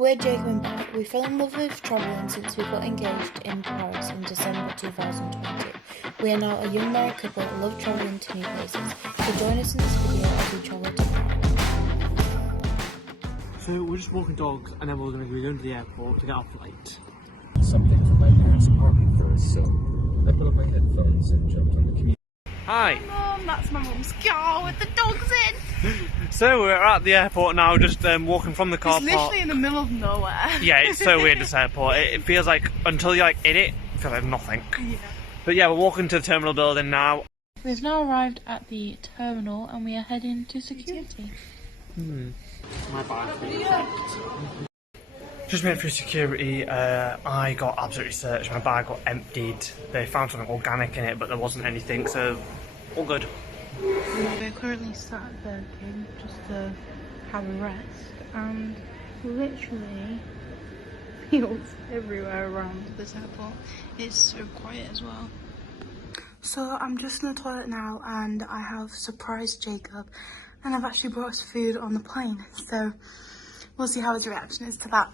We're Jacob and Pat. We fell in love with travelling since we got engaged in Paris in December 2020. We are now a young married couple that love travelling to new places. So join us in this video as we travel to Prague. So we're just walking dogs and then we're going to be going to the airport to get our flight. Something from my parents' apartment first, so I put on my headphones and jumped on the commute. Hi! Mum, that's my mum's car with the dogs in! So we're at the airport now, just walking from the car park. It's literally in the middle of nowhere. Yeah, it's so weird, this airport. It feels like, until you're like in it feels like nothing. Yeah. But yeah, we're walking to the terminal building now. We've now arrived at the terminal and we are heading to security. My bag. Just went through security. I got absolutely searched. My bag got emptied. They found something organic in it, but there wasn't anything, so all good. We're currently sat at Burger King just to have a rest, and literally fields everywhere around this airport. It's so quiet as well. So I'm just in the toilet now, and I have surprised Jacob, and I've actually brought us food on the plane, so we'll see how his reaction is to that.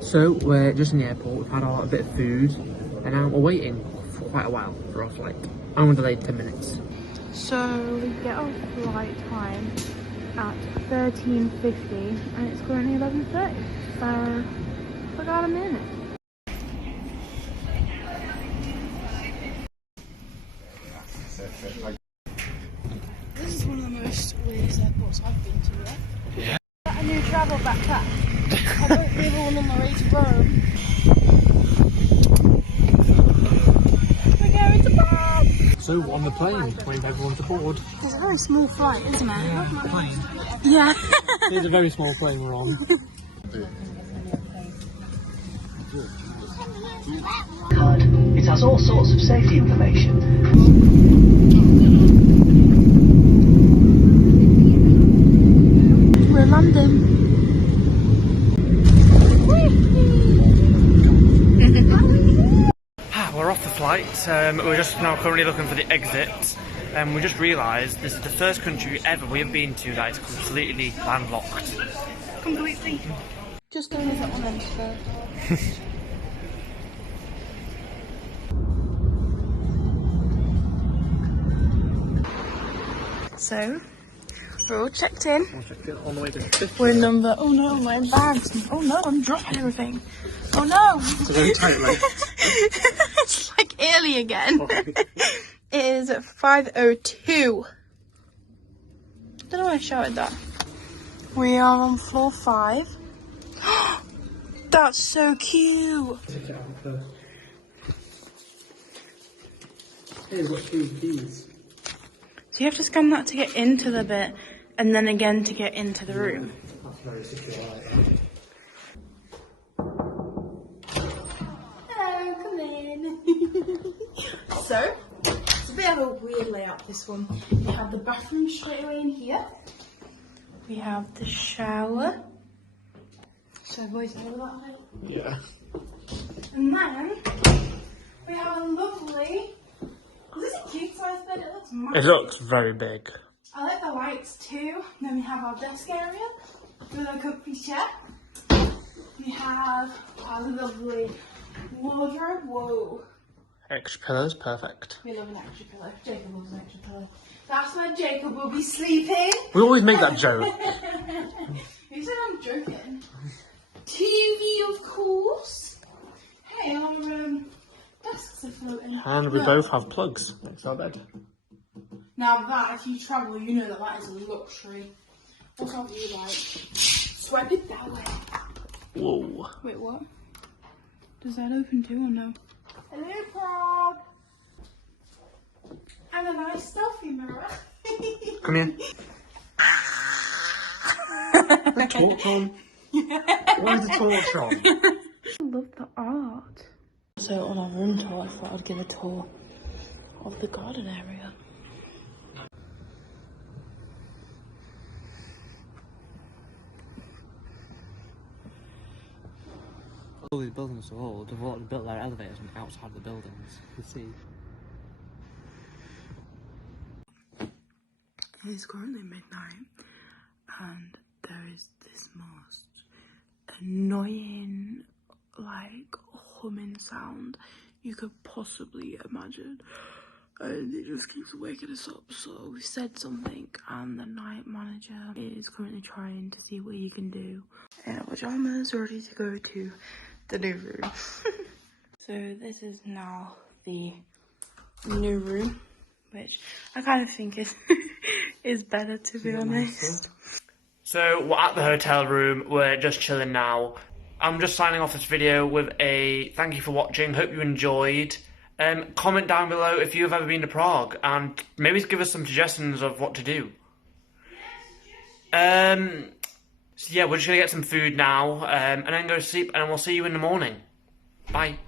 So we're just in the airport, we've had a bit of food, and now we're waiting for quite a while for our flight. And we're delayed 10 minutes. So we get our flight time at 13:50 and it's currently 11:30. So we got a minute. This is one of the most weirdest airports I've been to yet. Yeah. A new travel backpack. I don't leave one on the way to Rome. We're going to Prague! So on the plane, waiting everyone to board. It's a very small flight, isn't it? Plane? Yeah. It's a very small plane we're on. Card. It has all sorts of safety information. We're landing. We're off the flight. We're just now currently looking for the exit. We just realised this is the first country ever we have been to that is completely landlocked. Completely. Just going to that one end first. So, we're all checked in. On the way to We're number, oh no, my bags. Oh no, I'm dropping everything. Oh no. It's a very tight race. It's like early again. It is 5:02. Don't know why I shouted that. We are on floor 5. That's so cute. Take it out first. Hey, we've got 3 keys. So you have to scan that to get into the bit, and then again to get into the room. That's very secure, right? Hello, come in. So, it's a bit of a weird layout, this one. We have the bathroom straight away in here. We have the shower. So boys know that height. Yeah. And then we have a lovely, is this a king size bed? It looks massive. It looks very big. I like the lights too. Then we have our desk area with a comfy chair. We have our lovely wardrobe. Whoa. Extra pillows, perfect. We love an extra pillow. Jacob loves an extra pillow. That's where Jacob will be sleeping. We always make that joke. Who said I'm joking? TV, of course. Hey, our desks are floating. And we both have plugs next to our bed. Now that, if you travel, you know that that is a luxury. What have you like? Swipe it that way. Whoa. Wait, what? Does that open too or no? Hello, Prague. And a nice selfie mirror. Come here. The torch on. Why is the torch on? I love the art. So on our room tour, I thought I'd give a tour of the garden area. All these buildings are old. They've built their elevators outside the buildings. You see. It is currently midnight and there is this mosque annoying, like, humming sound you could possibly imagine. And it just keeps waking us up. So we said something, and the night manager is currently trying to see what he can do. In our pajamas, ready to go to the new room. So this is now the new room, which I kind of think is better, to be honest. So we're at the hotel room, we're just chilling now. I'm just signing off this video with a thank you for watching, hope you enjoyed. Comment down below if you've ever been to Prague, and maybe give us some suggestions of what to do. So yeah, we're just gonna get some food now, and then go to sleep, and we'll see you in the morning. Bye.